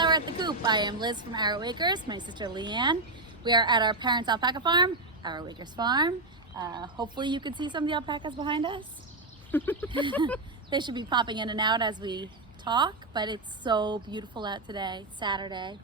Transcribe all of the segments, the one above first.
Flower at the Coop. I am Liz from Arrow Acres, my sister Leanne. We are at our parents' alpaca farm, Arrow Acres Farm. Hopefully you can see some of the alpacas behind us. They should be popping in and out as we talk, but it's so beautiful out today. It's Saturday.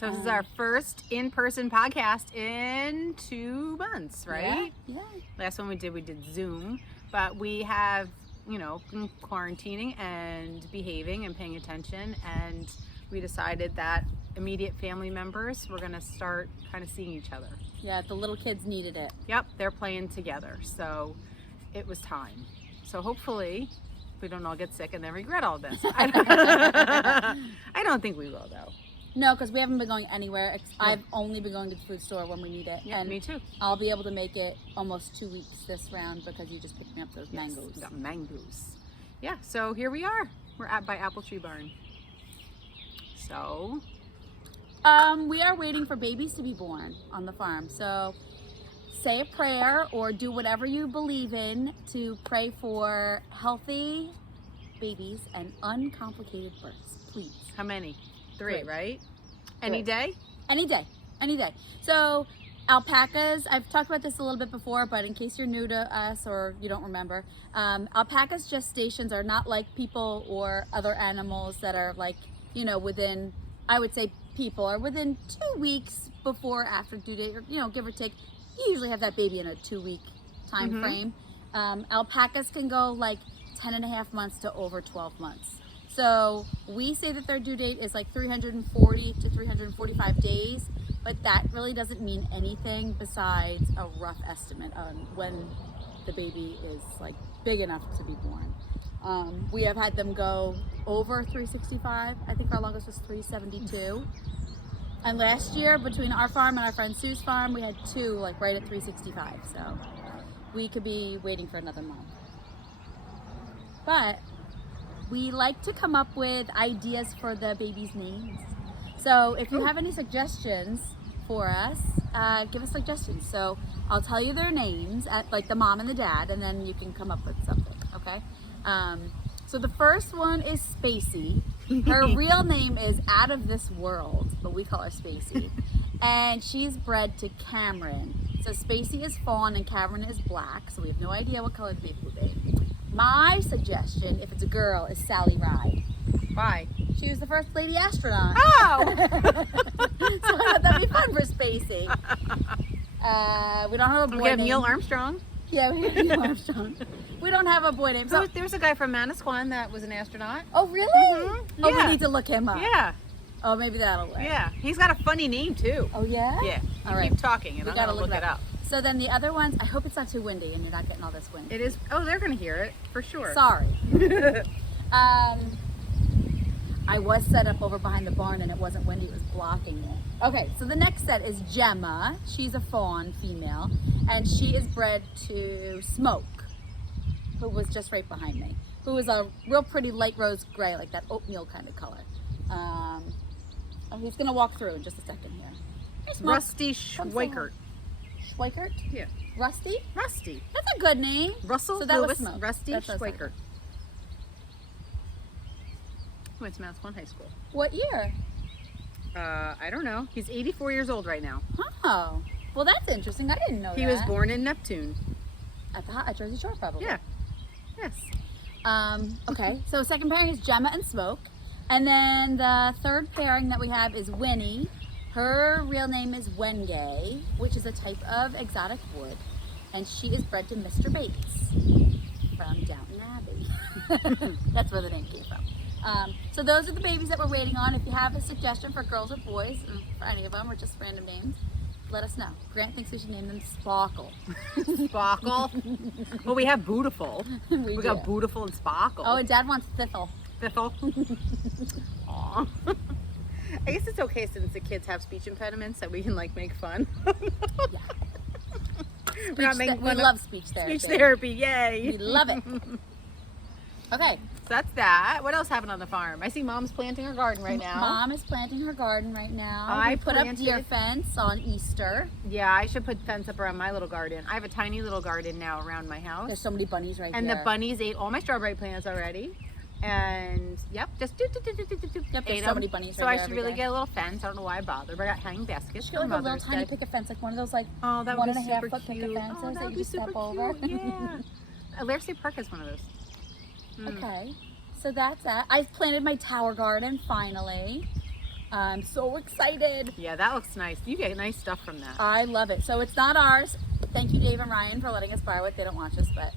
So this is our first in-person podcast in 2 months, right? Yeah. Last one we did Zoom, but we have, you know, been quarantining and behaving and paying attention, and we decided that immediate family members were gonna start kind of seeing each other. Yeah, the little kids needed it. Yep, they're playing together, so it was time. So hopefully we don't all get sick and then regret all this. I don't think we will though. No, because we haven't been going anywhere. I've only been going to the food store when we need it. Yeah, and me too. I'll be able to make it almost 2 weeks this round because you just picked me up those mangoes. We got mangoes. Yeah, so here we are. We're by Apple Tree Barn. So we are waiting for babies to be born on the farm. So say a prayer or do whatever you believe in to pray for healthy babies and uncomplicated births, please. how many? 3, right? 3. Any day? Any day. So alpacas, I've talked about this a little bit before, but in case you're new to us or you don't remember, alpacas gestations are not like people or other animals that are like, you know, within, I would say people are within 2 weeks before after due date, or, you know, give or take. You usually have that baby in a 2-week time frame. Alpacas can go like 10.5 months to over 12 months. So we say that their due date is like 340 to 345 days, but that really doesn't mean anything besides a rough estimate on when the baby is like big enough to be born. We have had them go over 365. I think our longest was 372. And last year between our farm and our friend Sue's farm, we had 2 like right at 365. So we could be waiting for another month. But we like to come up with ideas for the baby's names. So if you have any suggestions for us, give us suggestions. So I'll tell you their names, like the mom and the dad, and then you can come up with something, okay? So the first one is Spacey. Her real name is Out of This World, but we call her Spacey. And she's bred to Cameron. So Spacey is fawn and Cameron is black, so we have no idea what color the baby will be. My suggestion, if it's a girl, is Sally Ride. Why? She was the first lady astronaut. Oh! So I thought that'd be fun for Spacey. We don't have a boy We have name. Neil Armstrong. Yeah, we have Neil Armstrong. We don't have a boy name. So There was a guy from Manasquan that was an astronaut. oh, really? Oh, Yeah. we need to look him up. Yeah. Oh, maybe that'll work. Yeah. He's got a funny name too. Oh, yeah? Yeah. All You right. keep talking and We I'm gotta going to look it up. So then the other ones, I hope it's not too windy and you're not getting all this wind. It is. Oh, they're going to hear it for sure. Sorry. I was set up over behind the barn and it wasn't windy, it was blocking it. Okay, so the next set is Gemma. She's a fawn female and she is bred to Smoke, who was just right behind me, who is a real pretty light rose gray, like that oatmeal kind of color. Oh, he's gonna walk through in just a second here. Hey, Smoke. Rusty Schweikert. Schweikert? Yeah. Rusty? Rusty. That's a good name. Russell So that was Lewis Smoke. Rusty That's what I Schweikert. Went to Manasquan High School. What year? I don't know. He's 84 years old right now. Oh, well that's interesting. I didn't know that. He was born in Neptune. At Jersey Shore, probably. Yeah. Yes. Okay, so second pairing is Gemma and Smoke. And then the third pairing that we have is Winnie. Her real name is Wenge, which is a type of exotic wood. And she is bred to Mr. Bates from Downton Abbey. That's where the name came from. So those are the babies that we're waiting on. If you have a suggestion for girls or boys, for any of them, or just random names, let us know. Grant thinks we should name them Sparkle. Sparkle. Well, we have Bootiful. We do. got Bootiful and Sparkle. Oh, and Dad wants Thistle. Thistle. Aw. I guess it's okay since the kids have speech impediments that we can like make fun. Yeah. We're not making We fun of love speech therapy. speech therapy. Yay. We love it. Okay. So that's that. What else happened on the farm? I see Mom's planting her garden right now. Mom is planting her garden right now. I We put up planted- deer fence on Easter. Yeah, I should put fence up around my little garden. I have a tiny little garden now around my house. There's so many bunnies right And here. the bunnies ate all my strawberry plants already. And yep, just do. Yep, there's so many bunnies. So right I there should every really day. get a little fence. I don't know why I bothered, but I got hanging baskets. She got like a little tiny picket fence, like one of those like Oh, that would be 1.5 super foot cute. picket fences Oh, that would you be just step super over. cute. Yeah. Alexia Park has one of those. Okay, so that's that. I planted my tower garden finally. I'm so excited. Yeah, that looks nice. You get nice stuff from that. I love it. So it's not ours. Thank you, Dave and Ryan, for letting us borrow it. They don't watch us, but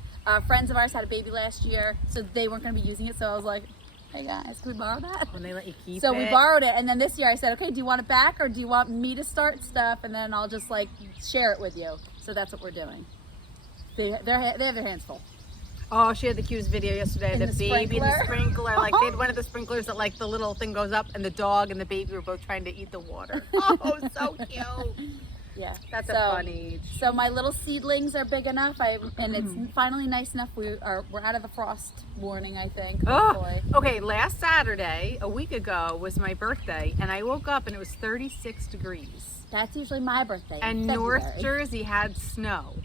friends of ours had a baby last year, so they weren't going to be using it. So I was like, hey guys, can we borrow that? When they let you keep it. So we borrowed it, and then this year I said, okay, do you want it back, or do you want me to start stuff, and then I'll just like share it with you? So that's what we're doing. They have their hands full. Oh, she had the cutest video yesterday. In The the baby and the sprinkler. sprinkler. Like they had one of the sprinklers that like the little thing goes up, and the dog and the baby were both trying to eat the water. Oh, so cute. Yeah, That's so, a fun age. So my little seedlings are big enough, and it's finally nice enough. We're out of the frost warning, I think. Oh, Hopefully. okay. Last Saturday, a week ago, was my birthday, and I woke up and it was 36 degrees. That's usually my birthday. And February. North Jersey had snow.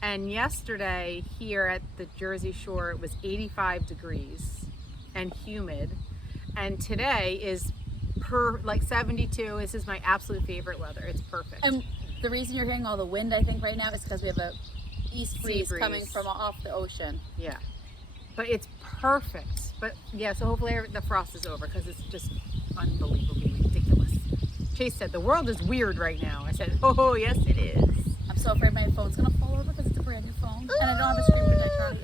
And yesterday here at the Jersey Shore, it was 85 degrees and humid. And today is like 72. This is my absolute favorite weather. It's perfect. And the reason you're hearing all the wind, I think, right now is because we have a east breeze breeze. coming from off the ocean. Yeah, but it's perfect. But yeah, so hopefully the frost is over because it's just unbelievably ridiculous. Chase said, the world is weird right now. I said, oh, yes, it is. I'm so afraid my phone's going to fall over because it's a brand new phone. And I don't have a screen protector on it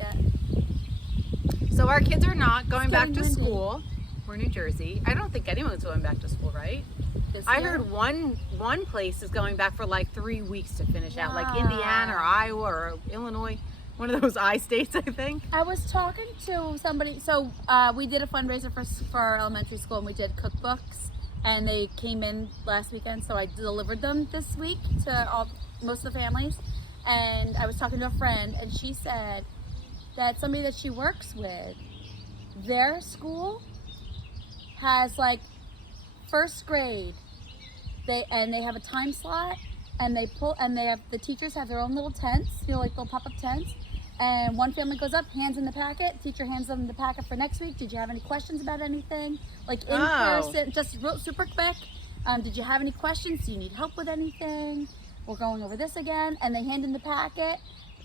yet. So our kids are not going It's back getting to windy. school. We're New Jersey. I don't think anyone's going back to school, right? This I year. heard one place is going back for like 3 weeks to finish out, like Wow. Indiana or Iowa or Illinois, one of those I states, I think. I was talking to somebody, so we did a fundraiser for our elementary school, and we did cookbooks, and they came in last weekend, so I delivered them this week to most of the families. And I was talking to a friend, and she said that somebody that she works with, their school has like first grade, they have a time slot, and the teachers have their own little tents, like little pop-up tents. And one family goes up, hands in the packet, teacher hands them the packet for next week. Did you have any questions about anything? Like in person, just real super quick. Did you have any questions? Do you need help with anything? We're going over this again. And they hand in the packet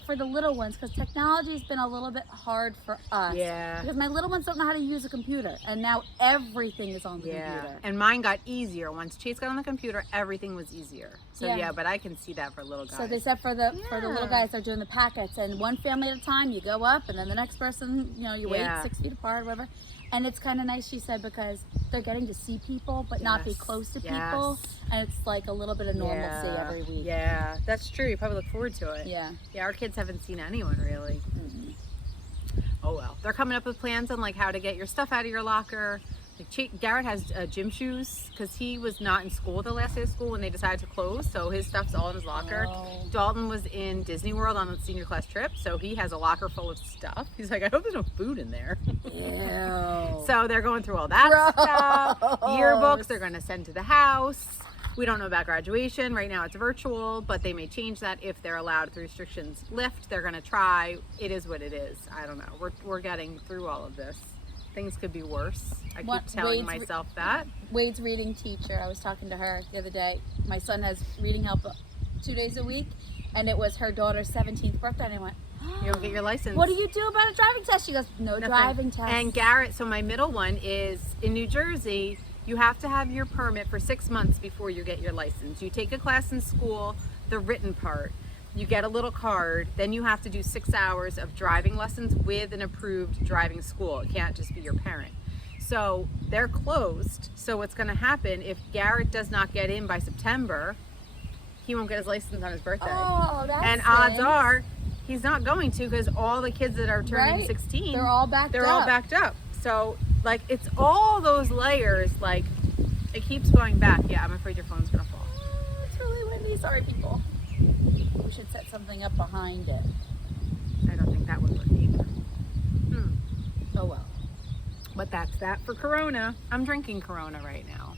for the little ones, because technology has been a little bit hard for us. Yeah. Because my little ones don't know how to use a computer, and now everything is on the computer. And mine got easier. Once Chase got on the computer, everything was easier. So yeah, but I can see that for little guys. So they said for the little guys, they're doing the packets, and one family at a time, you go up, and then the next person, you wait 6 feet apart, whatever. And it's kind of nice, she said, because they're getting to see people, but not be close to people. And it's like a little bit of normalcy every week. Yeah, that's true. You probably look forward to it. Yeah. Yeah, our kids haven't seen anyone really. Mm-hmm. Oh well. They're coming up with plans on like how to get your stuff out of your locker. Like Garrett has gym shoes because he was not in school the last day of school when they decided to close, so his stuff's all in his locker. Oh. Dalton was in Disney World on a senior class trip, so he has a locker full of stuff. He's like, I hope there's no food in there. Ew. So they're going through all that stuff. Yearbooks they're going to send to the house. We don't know about graduation. Right now it's virtual, but they may change that if they're allowed, if the restrictions lift. They're going to try. It is what it is. I don't know. We're getting through all of this. Things could be worse. I keep telling myself that. Wade's reading teacher, I was talking to her the other day. My son has reading help 2 days a week, and it was her daughter's 17th birthday, and I went, You don't get your license. what do you do about a driving test? She goes, no Nothing. driving test. And Garrett, so my middle one is in New Jersey, you have to have your permit for 6 months before you get your license. You take a class in school, the written part. You get a little card, then you have to do 6 hours of driving lessons with an approved driving school. It can't just be your parent. So they're closed. So what's going to happen if Garrett does not get in by September, he won't get his license on his birthday. Oh, that's and odds are he's not going to, because all the kids that are turning 16, they're all backed up. So like it's all those layers, like it keeps going back. Yeah, I'm afraid your phone's going to fall. Oh, it's really windy. Sorry, people. We should set something up behind it. I don't think that would work either. Oh well. But that's that for Corona. I'm drinking Corona right now.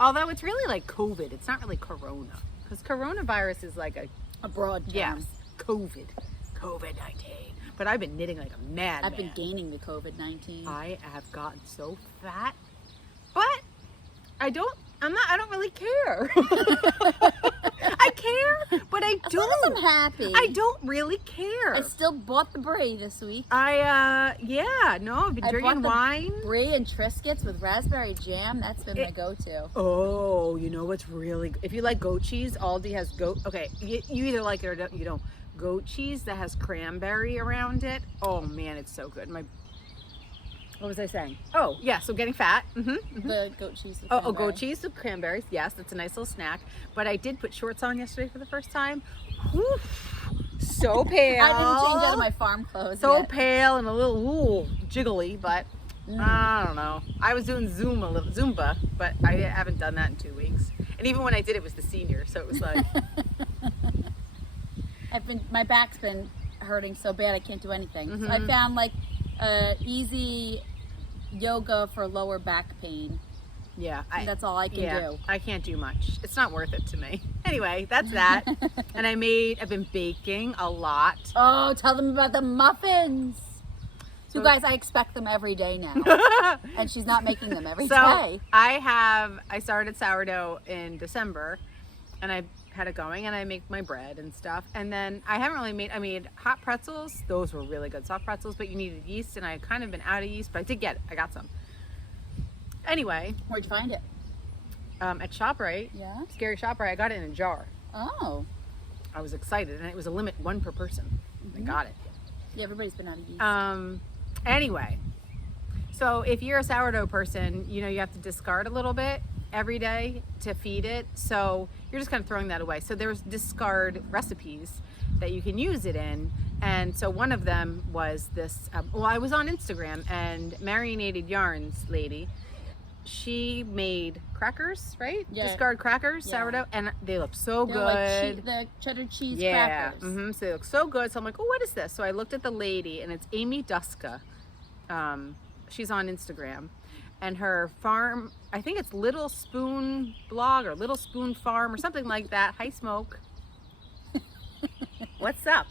Although it's really like COVID. It's not really Corona. Because coronavirus is like a broad term. Yes, COVID. COVID-19. But I've been knitting like a mad. I've been gaining the COVID-19. I have gotten so fat, but I don't really care. I care, but I As long as I'm happy. I don't really care. I still bought the brie this week. I've been drinking wine. Brie and Triscuits with raspberry jam. That's been my go-to. Oh, you know what's really good? If you like goat cheese, Aldi has goat. Okay, you either like it or you don't. Goat cheese that has cranberry around it. Oh man, it's so good. What was I saying? Oh yeah, so getting fat. The goat cheese with Oh, goat cheese with cranberries. Yes, that's a nice little snack. But I did put shorts on yesterday for the first time. Whew, so pale. I didn't change out of my farm clothes So yet. pale and a little jiggly, but I don't know. I was doing Zumba, but I haven't done that in 2 weeks. And even when I did, it was the senior, so it was like. My back's been hurting so bad I can't do anything. So I Mm-hmm. found like easy yoga for lower back pain. Yeah, That's all I can do. I can't do much. It's not worth it to me. Anyway, that's that. And I've been baking a lot. Oh, tell them about the muffins. So you guys, I expect them every day now. And she's not making them every day. I started sourdough in December, and I had it going, and I make my bread and stuff. And then I made hot pretzels. Those were really good, soft pretzels, but you needed yeast, and I kind of been out of yeast, but I got some. Anyway. Where'd you find it? At ShopRite. Yeah. Scary ShopRite. I got it in a jar. Oh. I was excited, and it was a limit, one per person. I got it. Yeah, everybody's been out of yeast. Anyway, so if you're a sourdough person, you have to discard a little bit every day to feed it. So you're just kind of throwing that away. So there's discard recipes that you can use it in. And so one of them was this, I was on Instagram, and Marinated Yarns lady, she made crackers, right? Yeah. Discard crackers, Yeah. sourdough, and they look so They're good. like the cheddar cheese Yeah, crackers. so they look so good. So I'm like, oh, what is this? So I looked at the lady, and it's Amy Duska. She's on Instagram, and her farm, I think it's Little Spoon Blog or Little Spoon Farm or something like that. Hi, Smoke. What's up?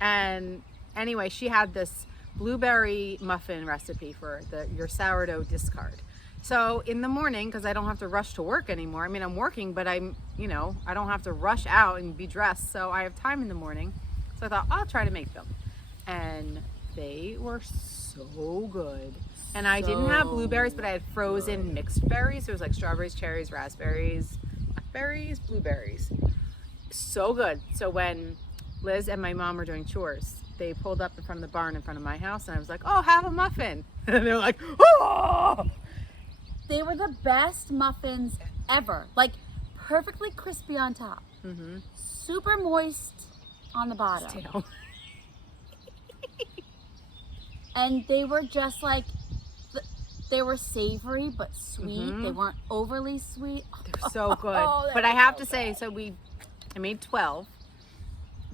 And anyway, she had this blueberry muffin recipe for your sourdough discard. So in the morning, because I don't have to rush to work anymore. I mean, I'm working, but I don't have to rush out and be dressed. So I have time in the morning. So I thought, I'll try to make them. And they were so good. And I didn't have blueberries, but I had frozen mixed berries. So it was like strawberries, cherries, raspberries, blackberries, blueberries. So good. So when Liz and my mom were doing chores, they pulled up in front of the barn in front of my house, and I was like, oh, have a muffin. And they're like, oh! They were the best muffins ever. Like perfectly crispy on top. Mm-hmm. Super moist on the bottom. Stale. And they were just like, they were savory but sweet. Mm-hmm. They weren't overly sweet. They're so good. Oh, but I have to say, I made 12.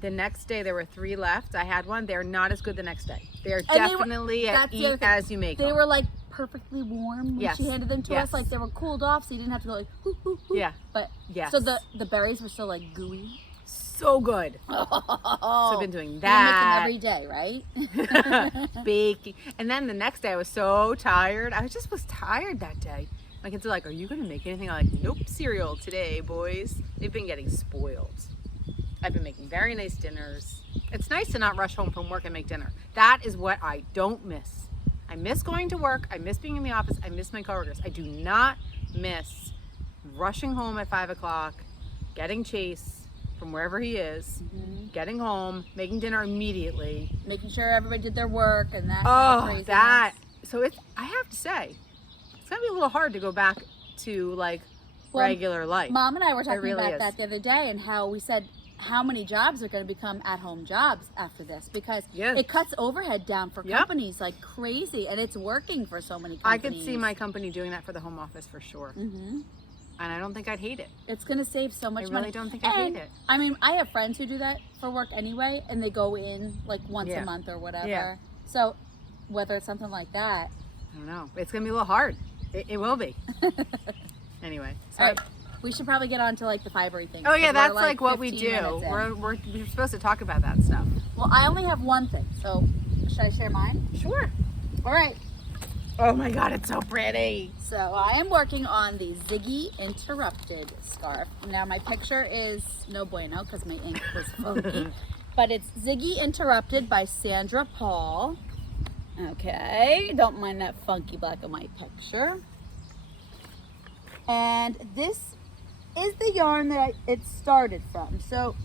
The next day there were 3 left. I had one. They're not as good the next day. They're definitely eat as you make them. They were like perfectly warm when Yes. she handed them to Yes. us. Like they were cooled off, so you didn't have to go like, hoo, hoo, hoo. Yeah. But Yes. so the berries were still like gooey. So good. Oh, So I've been doing you that. make them every day, right? Baking. And then the next day I was so tired. I was tired that day. My kids are like, are you going to make anything? I'm like, nope, cereal today, boys. They've been getting spoiled. I've been making very nice dinners. It's nice to not rush home from work and make dinner. That is what I don't miss. I miss going to work. I miss being in the office. I miss my coworkers. I do not miss rushing home at 5 o'clock, getting Chase from wherever he is, getting home, making dinner immediately. Making sure everybody did their work and that. Oh, that. So I have to say, it's going to be a little hard to go back to like regular life. Mom and I were talking really about that the other day, and how we said how many jobs are going to become at-home jobs after this, because it cuts overhead down for companies like crazy, and it's working for so many companies. I could see my company doing that for the home office for sure. Mm-hmm. And I don't think I'd hate it. It's going to save so much money. I really don't think I'd hate it. I mean, I have friends who do that for work anyway, and they go in like once a month or whatever. Yeah. So whether it's something like that. I don't know. It's going to be a little hard. It will be. Anyway. So All right. We should probably get on to like the fibery things. Oh yeah, 'cause that's we're, like what we 15 do. minutes in. We're supposed to talk about that stuff. Well, I only have one thing, so should I share mine? Sure. All right. Oh my God, it's so pretty. So I am working on the Ziggy Interrupted scarf. Now my picture is no bueno because my ink was funky, but it's Ziggy Interrupted by Sandra Paul. Okay, don't mind that funky black and white picture. And this is the yarn that it started from. So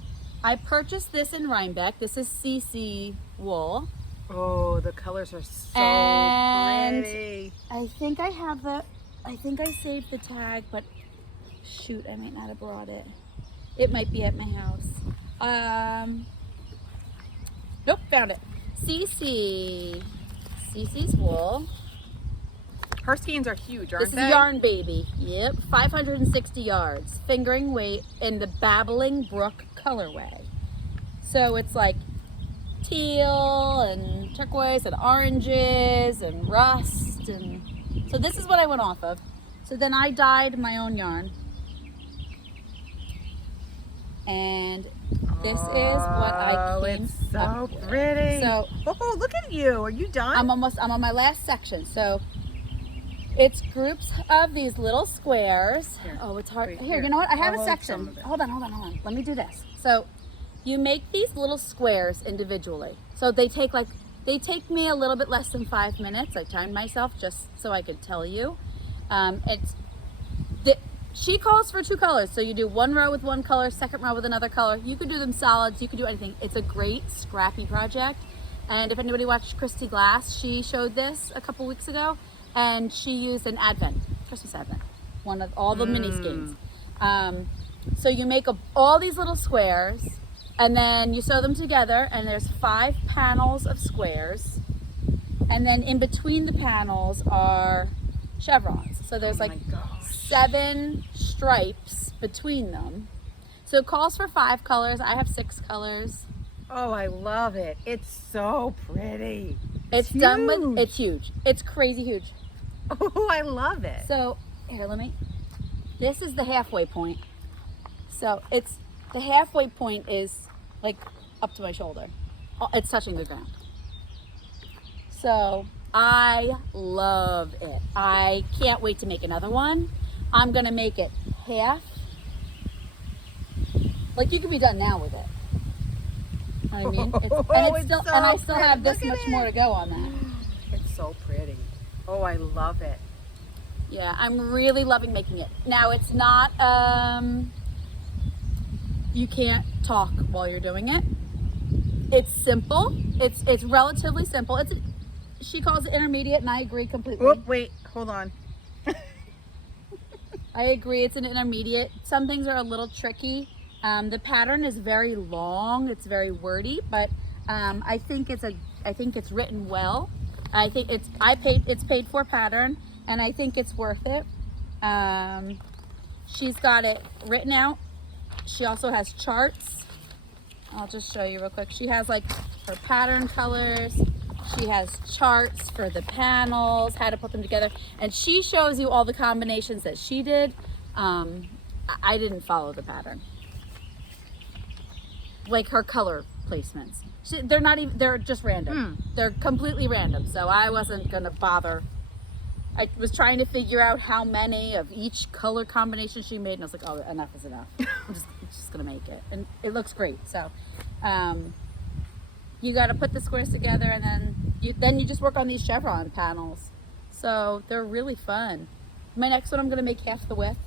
I purchased this in Rhinebeck. This is Cece wool. Oh, the colors are so And pretty. I think I saved the tag, but shoot, I might not have brought it. It might be at my house. Nope, found it. Cece's wool. Her skeins are huge, aren't This they? is Yarn Baby. Yep, 560 yards. Fingering weight in the Babbling Brook colorway. So it's like teal and turquoise and oranges and rust, and so this is what I went off of. So then I dyed my own yarn, and this is what I came it's so up with. pretty. So oh, look at you. Are you done? I'm on my last section. So it's groups of these little squares. Here. Oh, it's hard. Wait, Here, you know what? I have I'll a hold some section. of it. Hold on. Let me do this. So you make these little squares individually. So they take me a little bit less than 5 minutes. I timed myself just so I could tell you. She calls for 2 colors. So you do one row with one color, second row with another color. You could do them solids. You could do anything. It's a great scrappy project. And if anybody watched Christy Glass, she showed this a couple weeks ago, and she used an Christmas Advent, one of all the mini skeins. So you make all these little squares, and then you sew them together, and there's 5 panels of squares, and then in between the panels are chevrons. So there's like 7 stripes between them. So it calls for 5 colors. I have 6 colors. Oh, I love it. It's so pretty. It's done with, it's huge. It's crazy huge. Oh, I love it. So here, this is the halfway point. So the halfway point is like up to my shoulder. It's touching the ground. So I love it. I can't wait to make another one. I'm gonna make it half. Like you could be done now with it. You know what I mean? And I still have this much more to go on that. It's so pretty. Oh, I love it. Yeah, I'm really loving making it. Now it's not, you can't talk while you're doing it. It's simple. It's relatively simple. She calls it intermediate, and I agree completely. Whoop, wait, hold on. I agree, it's an intermediate. Some things are a little tricky. The pattern is very long. It's very wordy, but I think it's written well. I think it's paid for pattern, and I think it's worth it. She's got it written out. She also has charts. I'll just show you real quick. She has like her pattern colors. She has charts for the panels, how to put them together, and she shows you all the combinations that she did. I didn't follow the pattern, like her color placements. They're just random. They're completely random, so I wasn't gonna bother. I was trying to figure out how many of each color combination she made, and I was like, oh, enough is enough. I'm just gonna make it, and it looks great. So you got to put the squares together, and then you just work on these chevron panels. So they're really fun. My next one, I'm gonna make half the width.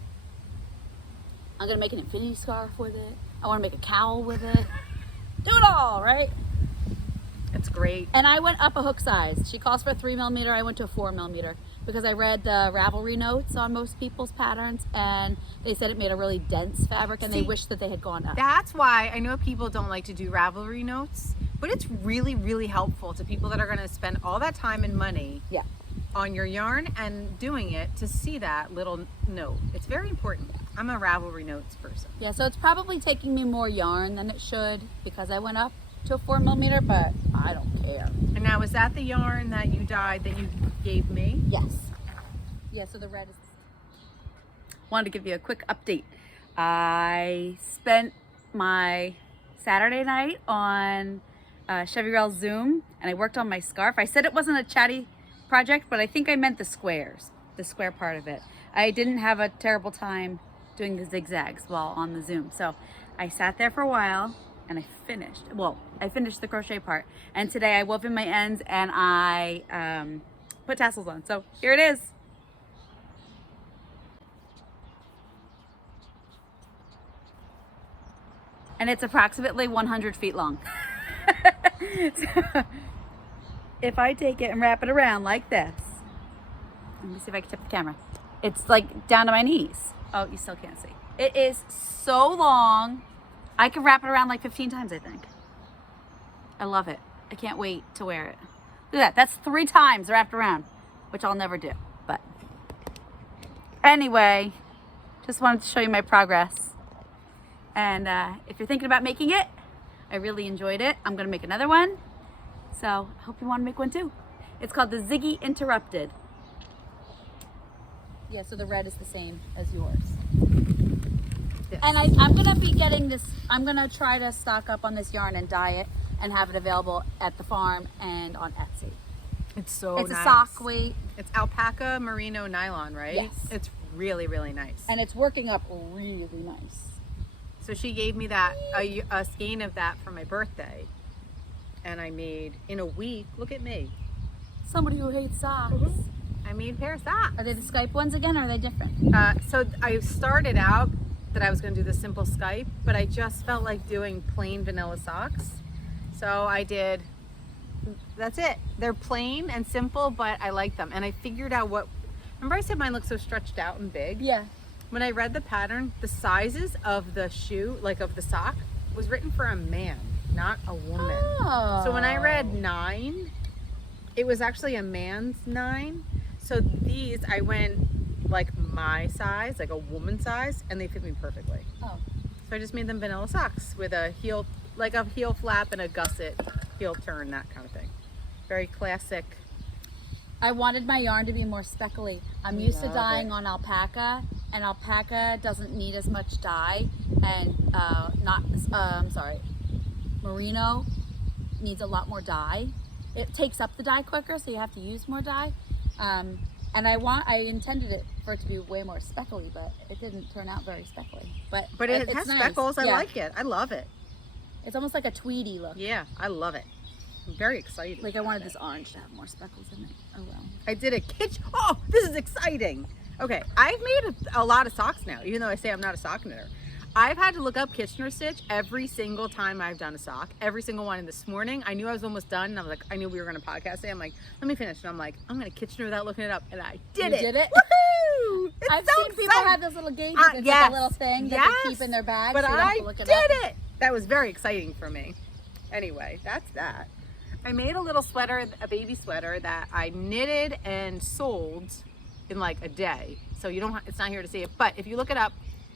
I'm gonna make an infinity scarf with it. I want to make a cowl with it. Do it all, right? It's great. And I went up a hook size. She calls for a 3mm. I went to a 4mm because I read the Ravelry notes on most people's patterns, and they said it made a really dense fabric, and they wished that they had gone up. That's why I know people don't like to do Ravelry notes, but it's really, really helpful to people that are going to spend all that time and money on your yarn and doing it to see that little note. It's very important. I'm a Ravelry notes person. Yeah, so it's probably taking me more yarn than it should because I went up to a 4mm, but I don't care. And now, is that the yarn that you dyed that you gave me? Yes. Yeah, so the red is... Wanted to give you a quick update. I spent my Saturday night on Chevy Rail's Zoom, and I worked on my scarf. I said it wasn't a chatty project, but I think I meant the squares, the square part of it. I didn't have a terrible time doing the zigzags while on the Zoom. So I sat there for a while and I finished. Well, I finished the crochet part. And today I wove in my ends and I put tassels on. So here it is. And it's approximately 100 feet long. So, if I take it and wrap it around like this, let me see if I can tip the camera. It's like down to my knees. Oh, you still can't see. It is so long. I could wrap it around like 15 times, I think. I love it. I can't wait to wear it. Look at that. That's 3 times wrapped around, which I'll never do. But anyway, just wanted to show you my progress. And if you're thinking about making it, I really enjoyed it. I'm going to make another one. So I hope you want to make one too. It's called the Ziggy Interrupted. Yeah, so the red is the same as yours. Yes. And I'm going to be getting this, I'm going to try to stock up on this yarn and dye it and have it available at the farm and on Etsy. It's so nice. It's a sock weight. It's alpaca merino nylon, right? Yes. It's really, really nice. And it's working up really nice. So she gave me that, a skein of that for my birthday. And I made, in a week, look at me. Somebody who hates socks. I made a pair of socks. Are they the Skype ones again, or are they different? So I started out that I was going to do the simple Skype, but I just felt like doing plain vanilla socks. So I did, that's it. They're plain and simple, but I like them. And I figured out what, remember I said mine looked so stretched out and big? Yeah. When I read the pattern, the sizes of the shoe, like of the sock, was written for a man, not a woman. Oh. So when I read 9, it was actually a man's 9. So these, I went like my size, like a woman size, and they fit me perfectly. Oh. So I just made them vanilla socks with a heel, like a heel flap and a gusset, heel turn, that kind of thing. Very classic. I wanted my yarn to be more speckly. I'm used to Love dyeing it. on alpaca, and alpaca doesn't need as much dye, and merino needs a lot more dye. It takes up the dye quicker, so you have to use more dye. And I intended it for it to be way more speckly, but it didn't turn out very speckly. But it it's has nice. speckles. I Yeah. like it. I love it. It's almost like a tweedy look. Yeah, I love it. I'm very excited. Like I about wanted it. this orange to have more speckles in it. Oh well. I did a kitchen. Oh, this is exciting. Okay, I've made a lot of socks now, even though I say I'm not a sock knitter. I've had to look up Kitchener stitch every single time I've done a sock. Every single one. And this morning, I knew I was almost done. And I was like, I knew we were going to podcast today. I'm like, let me finish. And I'm like, I'm going to Kitchener without looking it up. And I did it. You did it? Woohoo! It's I've so seen people exciting. have those little gauges. It's Yes. like a little thing that they keep in their bag, But so you don't have I to look it did up. it. That was very exciting for me. Anyway, that's that. I made a little sweater, a baby sweater that I knitted and sold in like a day. So you don't, it's not here to see it. But if you look it up,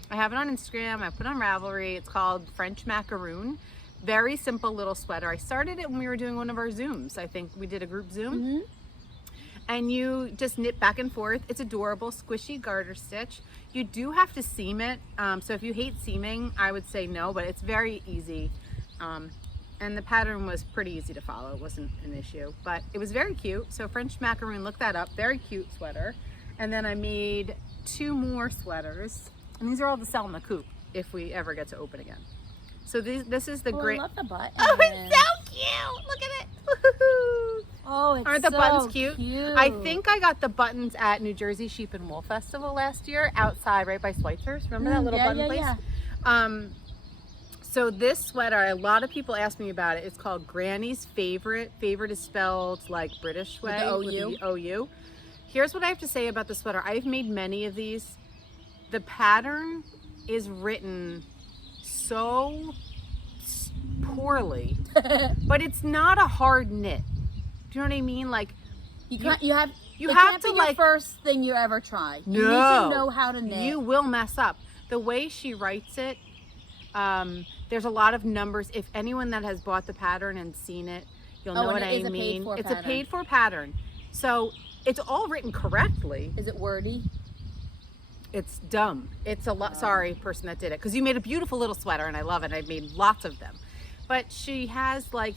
I have it on Instagram. I put it on Ravelry. It's called French Macaroon. Very simple little sweater. I started it when we were doing one of our Zooms. I think we did a group Zoom. Mm-hmm. And you just knit back and forth. It's adorable, squishy garter stitch. You do have to seam it. So if you hate seaming, I would say no, but it's very easy. And the pattern was pretty easy to follow. It wasn't an issue, but it was very cute. So French Macaroon, look that up. Very cute sweater. And then I made 2 more sweaters. And these are all to sell in the coop if we ever get to open again. So this is the great. I love the button. Oh, it's so cute! Look at it! Woo-hoo-hoo. Oh, it's Aren't the so buttons cute? cute? I think I got the buttons at New Jersey Sheep and Wool Festival last year, outside right by Schweitzer's. Remember that little button place? Yeah. So this sweater, a lot of people ask me about it. It's called Granny's Favorite. Favorite is spelled like British way. With the With the O-U. Here's what I have to say about the sweater. I've made many of these. The pattern is written so poorly, but it's not a hard knit. Do you know what I mean? Like You You- have it have can't to, be your like- first thing you ever try. You need No. to know how to knit. you will mess up. The way she writes it, there's a lot of numbers. If anyone that has bought the pattern and seen it, you'll know and what it I is a mean. paid-for It's pattern. a paid for pattern. So it's all written correctly. Is it wordy? it's dumb. It's a lot. Sorry, person that did it, because you made a beautiful little sweater and I love it. I've made lots of them. But she has like,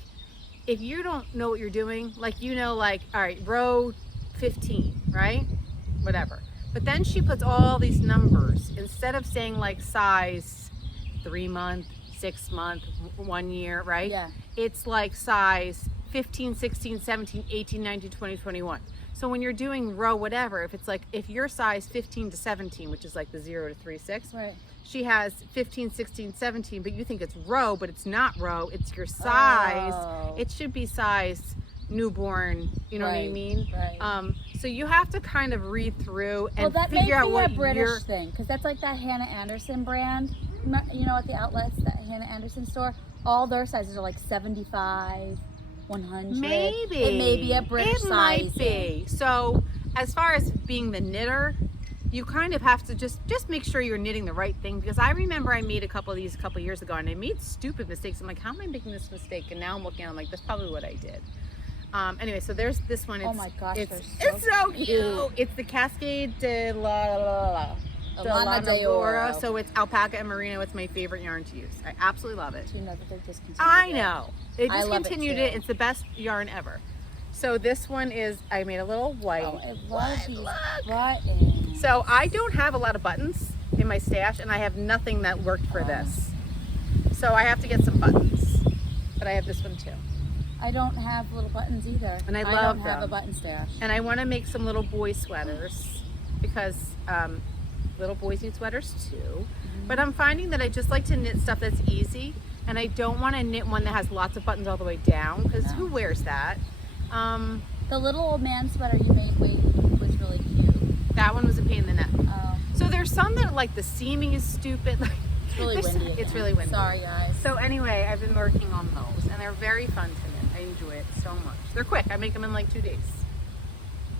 if you don't know what you're doing, like, you know, like, all right, row 15, right? Whatever. But then she puts all these numbers instead of saying like size 3 month, 6 month, 1 year, right? Yeah. It's like size 15, 16, 17, 18, 19, 20, 21. So when you're doing row whatever, if it's like, if you're size 15 to 17, which is like the 0 to 3, 6, Right. she has 15, 16, 17, but you think it's row, but it's not row, it's your size. Oh. It should be size newborn, you know what I Right, mean? right. So you have to kind of read through and Well, that may figure out be what a British you're... thing, because that's like that Hannah Anderson brand. You know, at the outlets, that Hannah Anderson store, all their sizes are like 75, 100. Maybe. It may be a British It might size. be. So as far as being the knitter, you kind of have to just make sure you're knitting the right thing, because I remember I made a couple of these a couple of years ago and I made stupid mistakes. I'm like, how am I making this mistake? And now I'm looking at it, I'm like, that's probably what I did. Anyway, so there's this one. It's, Oh my gosh, it's they're so cute. It's the Cascade de la Lana de Oro. Oro. So it's alpaca and merino. It's my favorite yarn to use. I absolutely love it. Do you know that they're discontinued? I know. They I love it discontinued too. it. It's the best yarn ever. So this one is, I made a little white. Oh, I love these buttons. So I don't have a lot of buttons in my stash, and I have nothing that worked for this. So I have to get some buttons. But I have this one too. I don't have little buttons either. And I don't love have a them. button stash. And I want to make some little boy sweaters, because little boys need sweaters too. But I'm finding that I just like to knit stuff that's easy, and I don't want to knit one that has lots of buttons all the way down, because who wears that? The little old man sweater you made was really cute. That one was a pain in the neck. Um, So there's some that like the seaming is stupid. Like, it's really windy. It's again. really windy. Sorry, guys. So anyway, I've been working on those, and they're very fun to knit. I enjoy it so much. They're quick. I make them in like 2 days.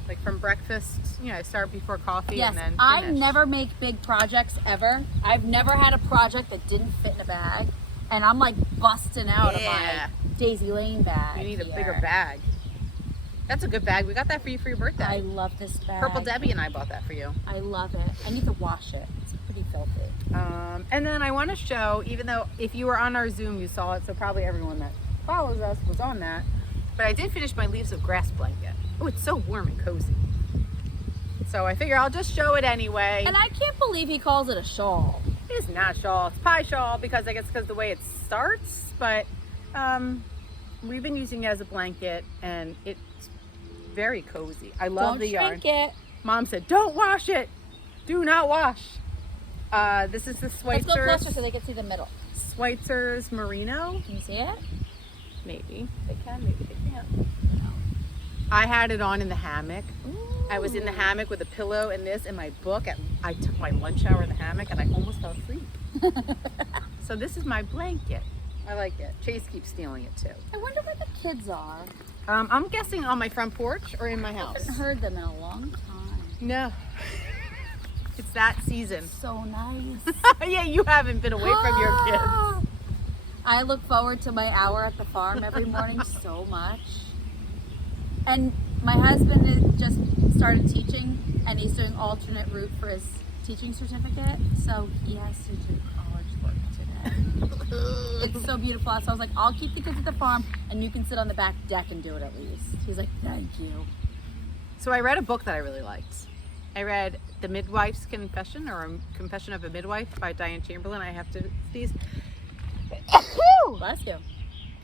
Like from breakfast, you know, I start before coffee Yes, and then I finish. never make big projects ever. I've never had a project that didn't fit in a bag, and I'm like busting out of Yeah. my Daisy Lane bag. You need a here. bigger bag. That's a good bag. We got that for you for your birthday. I love this bag. Purple Debbie and I bought that for you. I love it. I need to wash it. It's pretty filthy. And then I want to show, even though if you were on our Zoom, you saw it, so probably everyone that follows us was on that. But I did finish my Leaves of Grass blanket. Oh, it's so warm and cozy. So I figure I'll just show it anyway. And I can't believe he calls it a shawl. It's not a shawl, it's pie shawl, because I guess because the way it starts. But we've been using it as a blanket, and it's very cozy. I love Don't the yarn. shrink it. Mom said, don't wash it. Do not wash. This is the Let's go closer so Schweitzer's, they can see the middle. Schweitzer's Merino. Can you see it? Maybe they can, maybe they can't. I had it on in the hammock. I was in the hammock with a pillow and this and my book. I took my lunch hour in the hammock and I almost fell asleep. So this is my blanket. I like it. Chase keeps stealing it too. I wonder where the kids are. I'm guessing on my front porch or in my I house. haven't heard them in a long time. No. It's that season. So nice. Yeah, you haven't been away from your kids. I look forward to my hour at the farm every morning so much. And my husband is just started teaching, and he's doing alternate route for his teaching certificate, so he has to do college work today. It's so beautiful. So I was like, I'll keep the kids at the farm, and you can sit on the back deck and do it at least. He's like, thank you. So I read a book that I really liked. I read The Midwife's Confession, or Confession of a Midwife by Diane Chamberlain. I have to sneeze. Bless you.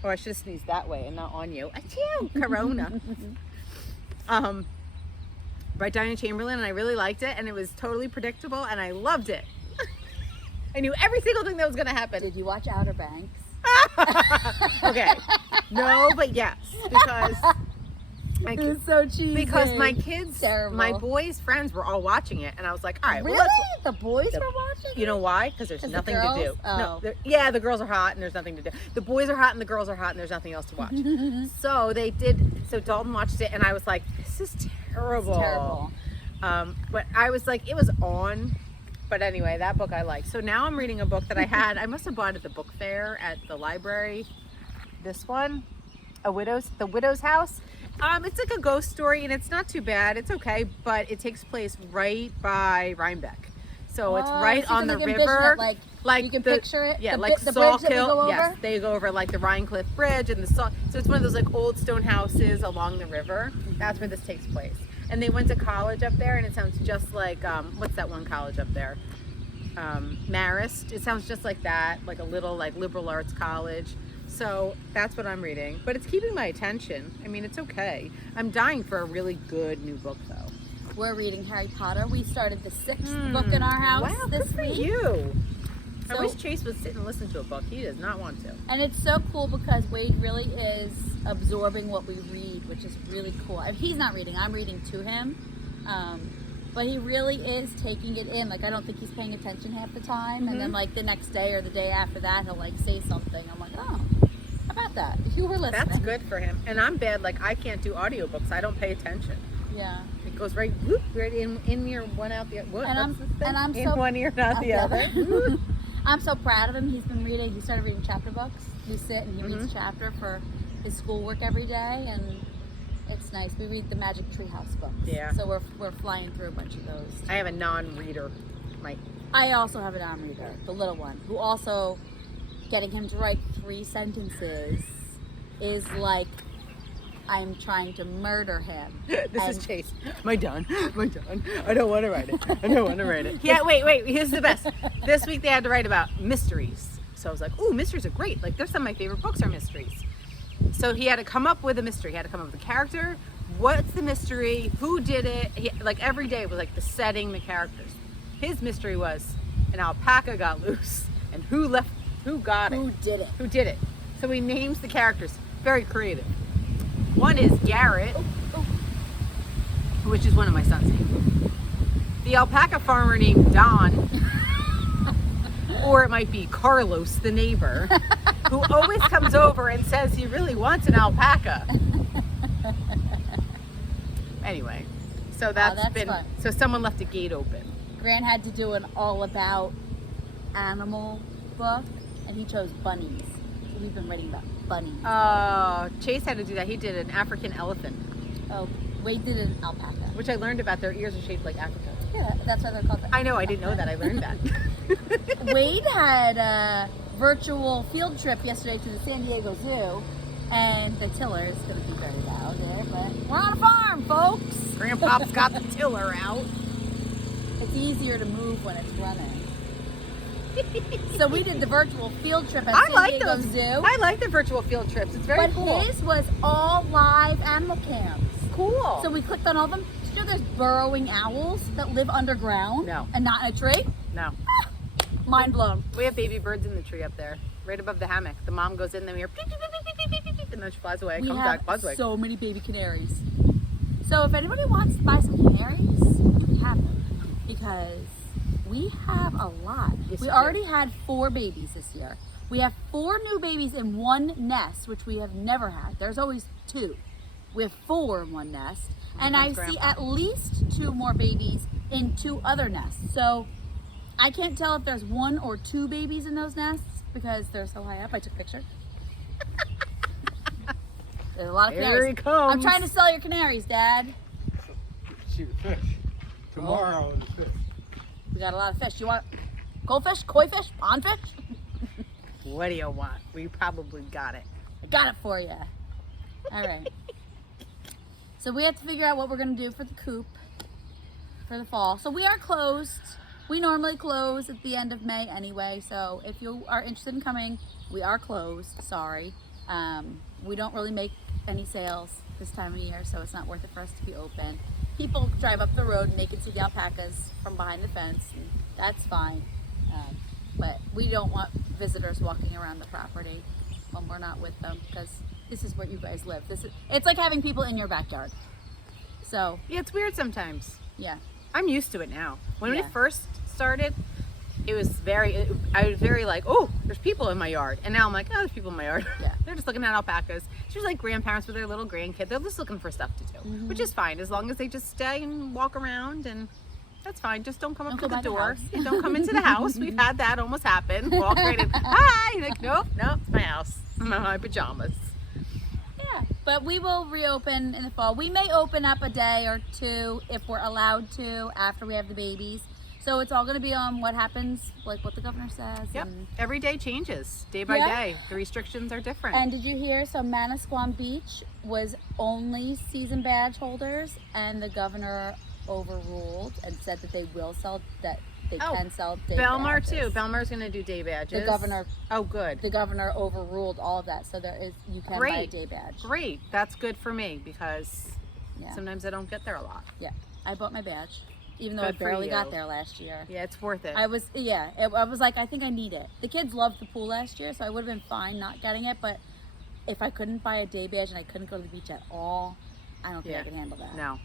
Or I should have sneezed that way and not on you. Achoo! Corona. By Diane Chamberlain, and I really liked it, and it was totally predictable, and I loved it. I knew every single thing that was going to happen. Did you watch Outer Banks? Okay. No, but yes, because It's so cheesy. because my kids, Terrible. my boys' friends were all watching it, and I was like, all right, Really? well, let's. The boys were watching? You know why? Because there's 'Cause the nothing to girls? do. Oh. No, yeah, the girls are hot and there's nothing to do. The boys are hot and the girls are hot and there's nothing else to watch. So they did. So Dalton watched it and I was like, this is terrible. It's terrible. But I was like, it was on. But anyway, that book I like. So now I'm reading a book that I had. I must have bought it at the book fair at the library. This one, The Widow's House. It's like a ghost story and it's not too bad. It's okay, but it takes place right by Rhinebeck. So it's Oh, right so you on the can, like, envision river. it, like you can picture it. Yeah, the, like the bridge that we go Saltkill. over. Yes, they go over like the Rhinecliff Bridge and the Salt. So it's one of those like old stone houses along the river. That's where this takes place. And they went to college up there, and it sounds just like what's that one college up there? Marist. It sounds just like that, like a little like liberal arts college. So that's what I'm reading, but it's keeping my attention. I mean, it's okay. I'm dying for a really good new book though. We're reading Harry Potter. We started the 6th book in our house Wow, this good for week. you. So, I wish Chase would sit and listen to a book. He does not want to. and it's so cool because Wade really is absorbing what we read, which is really cool. He's not reading, I'm reading to him. But he really is taking it in. Like, I don't think he's paying attention half the time. And then like the next day or the day after that, he'll like say something. I'm like, oh, how about that? If you were listening. That's good for him. And I'm bad. Like, I can't do audiobooks. I don't pay attention. Yeah. It goes right, whoop, right in ear, one out the other. What? And I'm in so one ear, not the other. I'm so proud of him. He started reading chapter books. We sit and he reads a chapter for his schoolwork every day, and it's nice. We read the Magic Treehouse books. Yeah. So we're flying through a bunch of those. I have a non-reader. I also have an non-reader, the little one, who also getting him to write 3 sentences is like I'm trying to murder him. This is Chase. My done. I don't want to write it. Yeah, wait. Here's the best. This week they had to write about mysteries. So I was like, ooh, mysteries are great. Like, there's some of my favorite books are mysteries. So he had to come up with a mystery. He had to come up with a character. What's the mystery? Who did it? Like every day was like the setting, the characters. His mystery was an alpaca got loose, and who got it? Who did it? So he names the characters. Very creative. One is Garrett, which is one of my son's names. The alpaca farmer named Don, or it might be Carlos, the neighbor, who always comes over and says he really wants an alpaca. Anyway, so that's been fun. So someone left a gate open. Grant had to do an all about animal book, and he chose bunnies. So we've been reading about bunnies. Oh, Chase had to do that. He did an African elephant, Oh, Wade did an alpaca. which I learned about. Their ears are shaped like Africa. Yeah, that's why they're called. I know. I didn't know that. I learned that. Wade had a virtual field trip yesterday to the San Diego Zoo, and the tiller is going to be very loud there, but we're on a farm, folks. Grandpa's got the tiller out. It's easier to move when it's running. So we did the virtual field trip at San Diego Zoo. I like the virtual field trips. It's very cool. But his was all live animal cams. Cool. So we clicked on all of them. Did you know there's burrowing owls that live underground? No. And not in a tree? No. Mind blown. We have baby birds in the tree up there, right above the hammock. The mom goes in, then we hear beep, beep, beep, beep, beep, beep, beep, and then she flies away, We comes have back, flies away. so many baby canaries. So if anybody wants to buy some canaries, you can have them. Because we have a lot. Yes, We we already had 4 babies this year. We have 4 new babies in one nest, which we have never had. There's always 2. We have 4 in one nest. And I see at least 2 more babies in 2 other nests. So I can't tell if there's 1 or 2 babies in those nests because they're so high up. I took a picture. There's a lot of Here canaries. he comes. I'm trying to sell your canaries, Dad. Shoot a fish. Tomorrow the fish. We got a lot of fish. You want goldfish, koi fish, pond fish? What do you want? We probably got it. I got it for you. All right. So we have to figure out what we're going to do for the coop for the fall. So we are closed. We normally close at the end of May anyway. So if you are interested in coming, we are closed. Sorry. We don't really make any sales this time of year, so it's not worth it for us to be open. People drive up the road and they can see the alpacas from behind the fence, and that's fine. But we don't want visitors walking around the property when we're not with them, because this is where you guys live. It's like having people in your backyard. So Yeah, it's weird sometimes. yeah, I'm used to it now. When we Yeah. first started, I was very like, oh, there's people in my yard. And now I'm like, oh, there's people in my yard. Yeah. They're just looking at alpacas. She's like grandparents with their little grandkid. They're just looking for stuff to do, which is fine as long as they just stay and walk around, and that's fine. Just don't come up Don't to go the by the door. house. Yeah, don't come into the house. We've had that almost happen. Walk right in. Hi. You're like, nope, it's my house. I'm in my pajamas. yeah. But we will reopen in the fall. We may open up a day or 2 if we're allowed to after we have the babies. So it's all going to be on what happens, like what the governor says. Yep. And, Every day changes, day by Yeah. day. The restrictions are different. and did you hear? So Manasquan Beach was only season badge holders, and the governor overruled and said that they will sell that. They Oh, can sell day Belmar badges. too. Belmar's going to do day badges. The governor, Oh, good. the governor overruled all of that, so you can buy a Great. day badge. Great. That's good for me because Yeah, sometimes I don't get there a lot. yeah. I bought my badge, even though Good I for barely got you. there last year. Yeah, it's worth it. I was like, I think I need it. The kids loved the pool last year, so I would have been fine not getting it. But if I couldn't buy a day badge and I couldn't go to the beach at all, I don't think Yeah. I could handle that. No,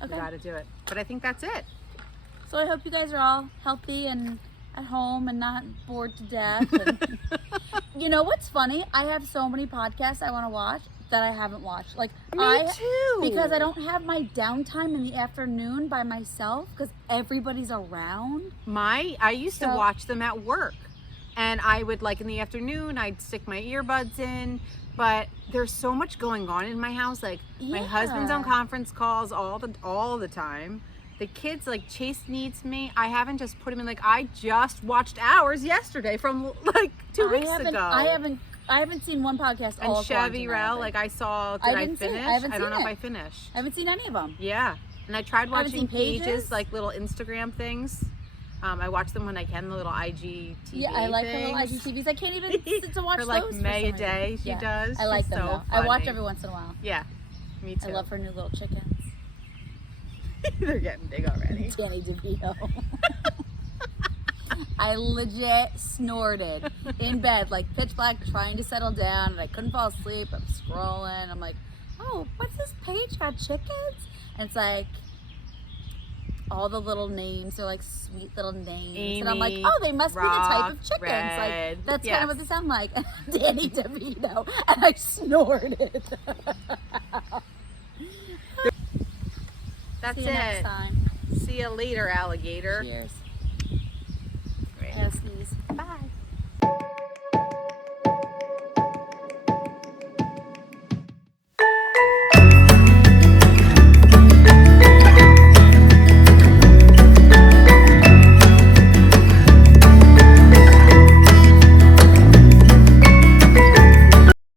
you Okay. got to do it. But I think that's it. So I hope you guys are all healthy and at home and not bored to death. And you know what's funny? I have so many podcasts I want to watch that I haven't watched. Like too. because I don't have my downtime in the afternoon by myself because everybody's around. I used to So- watch them at work, and I would like in the afternoon I'd stick my earbuds in. But there's so much going on in my house. Like my husband's on Yeah. conference calls all the time. The kids, like Chase needs me. I haven't just put him in. Like I just watched Hours yesterday from like 2 weeks ago. I haven't seen one podcast. And all Chevy quarantine, Rel, think. like I saw. I Did I didn't see it. finish? I haven't I don't seen know if it. I finished. I haven't seen any of them. Yeah, and I tried I haven't watching seen Pages. like little Instagram things. I watch them when I can, the little IGTV Yeah, I like her little things. IGTVs. I can't even sit to watch For like those. May a for some day, reason. she Yeah, does. I like She's them so though. I watch funny. every once in a while. Yeah, me too. I love her new little chickens. They're getting big already. Danny DeVito. I legit snorted in bed, like pitch black, trying to settle down, and I couldn't fall asleep. I'm scrolling. I'm like, oh, what's this page got chickens? And it's like all the little names. They're like sweet little names. and I'm like, Amy, oh, they must be the type of Rock, chickens. Red. Like, that's kind Yes. of what they sound like. Danny DeVito. And I snorted. That's See you next it. time. See you later, alligator. Cheers. Great. I gotta sneeze.